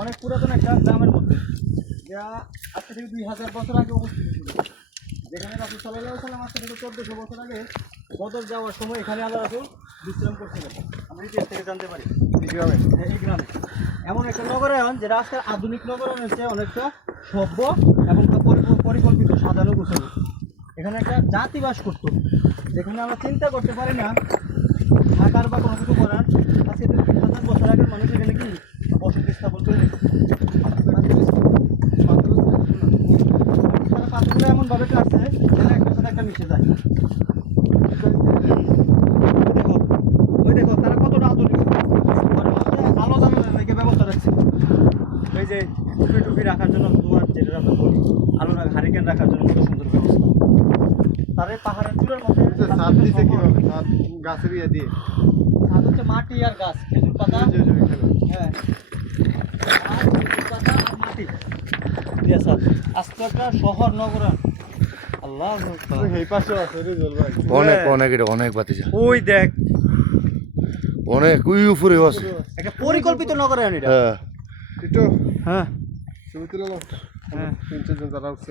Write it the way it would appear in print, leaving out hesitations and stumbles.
অনেক পুরাতন একটা গ্রামের মধ্যে, যা আজ থেকে 2000 বছর আগে অবস্থিত ছিল। যেখানে রাসূল সাল্লাল্লাহু আলাইহি ওয়াসাল্লাম আজ থেকে 1400 বছর আগে বদর যাওয়ার সময় এখানে আল্লাহ রাসূল বিশ্রাম করছিলেন। আমরা ইতিহাস থেকে জানতে পারি এই গ্রামে। এমন একটা নগরায়ন যেটা আজকে আধুনিক নগরায়নের চেয়ে অনেকটা সভ্য এবং পরিকল্পিত, সাজানো গোছানো। এখানে একটা জাতি বাস করতো, যেখানে আমরা চিন্তা করতে পারি না থাকার বা কোনো কিছু করার। আজকে 2000 বছর আগের মানুষ এখানে কি বসতি স্থাপন করে রেখেছে। তারা পাথরগুলো এমনভাবে কাটছে যেন একটার সাথে একটা মিশে যায়। ওই দেখো তারা কতটা আধুনিক, আলো জ্বালানোর নাকি ব্যবস্থা রাখছে। এই যে টুপি রাখার জন্য দুয়ার, যেটা আমরা বলি আলো হারিকেন রাখার জন্য কত সুন্দর ব্যবস্থা। তার পাহাড়ের চূড়ার মধ্যে ছাদ দিছে কিভাবে? ছাদ গাছের ইয়ে দিয়ে, ছাদ হচ্ছে মাটি আর গাছ, খেজুর পাতা, হ্যাঁ আর খেজুর পাতা আর মাটি দিয়ে ছাদ। আস্তে একটা শহর নগরায়ন। আল্লাহ এই পাশেও আছে রেজল ভাই। অনেক অনেক এটা অনেক বাতিজা, ওই দেখ অনেক ওই উপরে আছে। একটা পরিকল্পিত নগরায়ন এটা। হ্যাঁ একটু হ্যাঁ ছবি তুলে নাও। হ্যাঁ 3-4 জন যারা উঠছে।